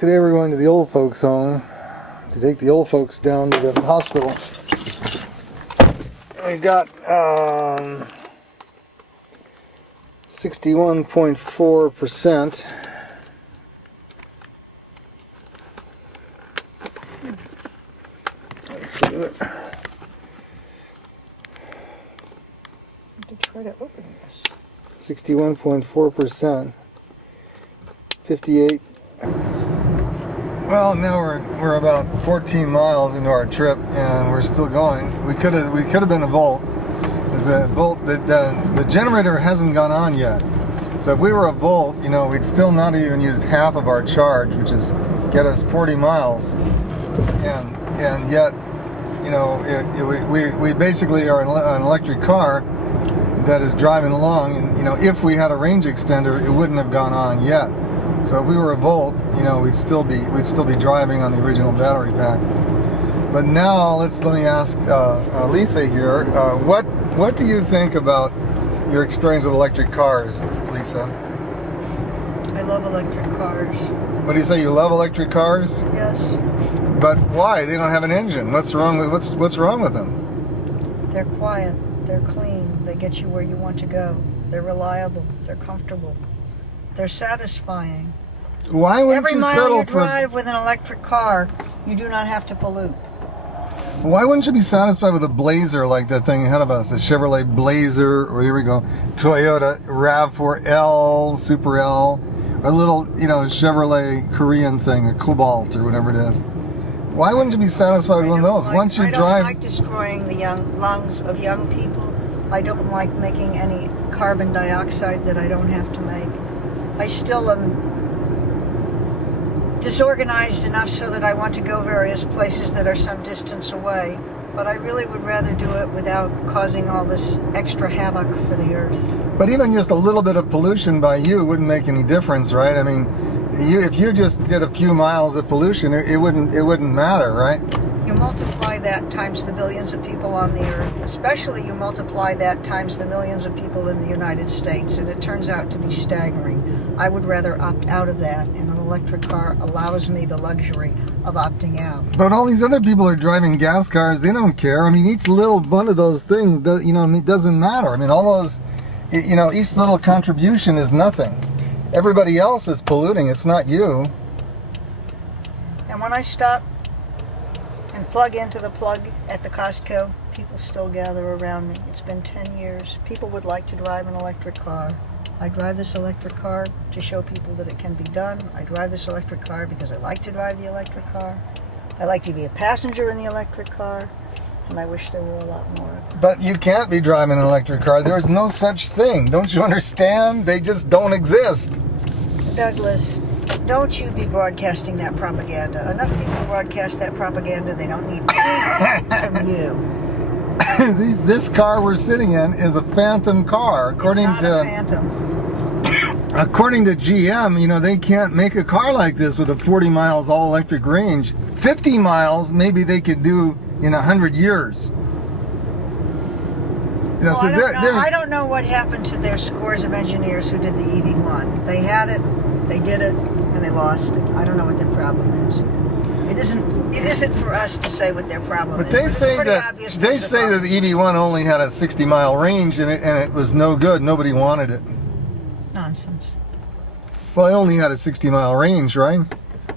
Today we're going to the old folks home to take the old folks down to the hospital. We got 61.4%. Let's see what. To try to open this. 61.4%. 58. Well, now we're about 14 miles into our trip, and we're still going. We could have been a Volt. There's a Volt that the generator hasn't gone on yet. So if we were a Volt, you know, we'd still not even used half of our charge, which is get us 40 miles, and yet, you know, we basically are an electric car that is driving along, and you know, if we had a range extender, it wouldn't have gone on yet. So if we were a Volt, you know, we'd still be driving on the original battery pack. But now let me ask Lisa here, what do you think about your experience with electric cars, Lisa? I love electric cars. What do you say? You love electric cars? Yes. But why? They don't have an engine. What's wrong with them? They're quiet. They're clean. They get you where you want to go. They're reliable. They're comfortable. They're satisfying. Why wouldn't Every you mile settle you drive with an electric car, you do not have to pollute. Why wouldn't you be satisfied with a Blazer like that thing ahead of us? A Chevrolet Blazer, or here we go, Toyota RAV4 Super L, a little, you know, Chevrolet Korean thing, a Cobalt or whatever it is. Why wouldn't you be satisfied with one of those? Once you drive, I don't like destroying the lungs of young people. I don't like making any carbon dioxide that I don't have to make. I still am disorganized enough so that I want to go various places that are some distance away, but I really would rather do it without causing all this extra havoc for the earth. But even just a little bit of pollution by you wouldn't make any difference, right? I mean, if you just did a few miles of pollution, it wouldn't matter, right? You multiply that times the billions of people on the earth, especially you multiply that times the millions of people in the United States, and it turns out to be staggering. I would rather opt out of that, and an electric car allows me the luxury of opting out. But all these other people are driving gas cars. They don't care. I mean, each little one of those things, you know, it doesn't matter. I mean, all those, you know, each little contribution is nothing. Everybody else is polluting. It's not you. And when I stop and plug into the plug at the Costco, people still gather around me. It's been 10 years. People would like to drive an electric car. I drive this electric car to show people that it can be done. I drive this electric car because I like to drive the electric car. I like to be a passenger in the electric car, and I wish there were a lot more of them. But you can't be driving an electric car. There's no such thing. Don't you understand? They just don't exist. Douglas, don't you be broadcasting that propaganda. Enough people broadcast that propaganda. They don't need anything from you. This car we're sitting in is a phantom car. According it's not a phantom. According to GM, you know, they can't make a car like this with a 40 miles all-electric range. 50 miles, maybe they could do in 100 years. You know, well, I don't know what happened to their scores of engineers who did the EV1. They had it, they did it, and they lost it. I don't know what their problem is. It isn't for us to say what their problem but is. They say that the EV1 only had a 60-mile range and it was no good. Nobody wanted it. Nonsense. Well, it only had a 60-mile range, right?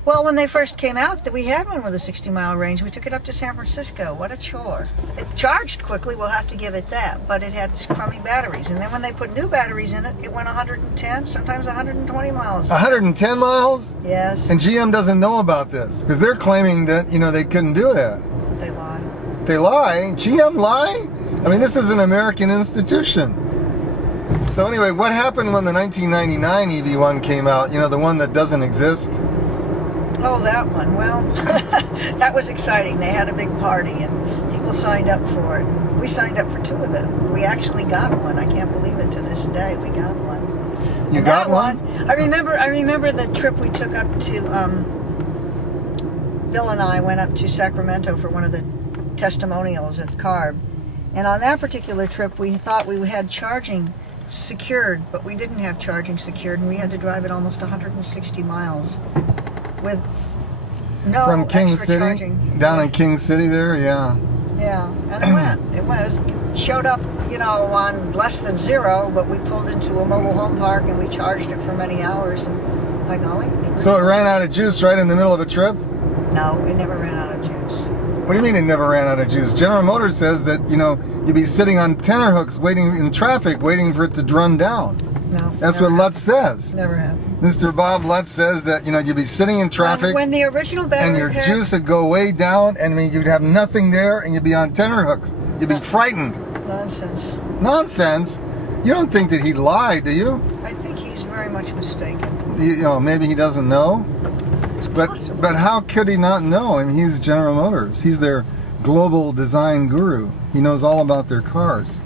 Well, when they first came out, we had one with a 60-mile range. We took it up to San Francisco. What a chore. It charged quickly, we'll have to give it that, but it had crummy batteries. And then when they put new batteries in it, it went 110, sometimes 120 miles. 110 miles? Yes. And GM doesn't know about this, because they're claiming that, you know, they couldn't do that. They lie. They lie? GM lie? I mean, this is an American institution. So anyway, what happened when the 1999 EV1 came out? You know, the one that doesn't exist? Oh, that one. Well, that was exciting. They had a big party and people signed up for it. We signed up for 2 of them. We actually got one. I can't believe it to this day. We got one. You got one? I remember the trip we took up to, Bill and I went up to Sacramento for one of the testimonials at CARB. And on that particular trip, we thought we had charging secured, but we didn't have charging secured, and we had to drive it almost 160 miles. with no From King extra City, charging. down in King City there, yeah. Yeah, and it went. It showed up, on less than zero, but we pulled into a mobile home park and we charged it for many hours, and by golly. So it ran out of juice right in the middle of a trip? No, it never ran out of juice. What do you mean it never ran out of juice? General Motors says that, you'd be sitting on tenor hooks waiting in traffic, waiting for it to run down. No. That's what Lutz says. Never happened. Mr. Bob Lutz says that, you'd be sitting in traffic When the original battery and your pack, juice would go way down, and you'd have nothing there, and you'd be on tenor hooks. You'd be frightened. Nonsense. Nonsense. You don't think that he lied, do you? I think he's very much mistaken. Maybe he doesn't know. It's But possible. but how could he not know? I mean, he's General Motors. He's their global design guru. He knows all about their cars.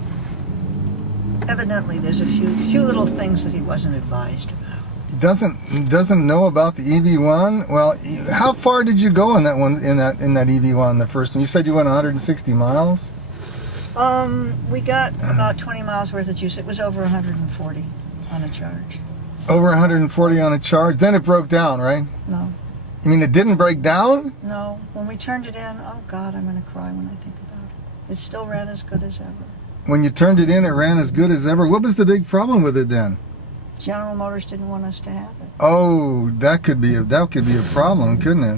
Evidently, there's a few little things that he wasn't advised about. He doesn't know about the EV1. Well, how far did you go in that one in that EV1, the first one? You said you went 160 miles. We got about 20 miles worth of juice. It was over 140 on a charge. Over 140 on a charge. Then it broke down, right? No, You mean it didn't break down? no. When we turned it in, oh God, I'm going to cry when I think about it. It still ran as good as ever. When you turned it in, it ran as good as ever. What was the big problem with it then? General Motors didn't want us to have it. Oh, that could be a problem, couldn't it?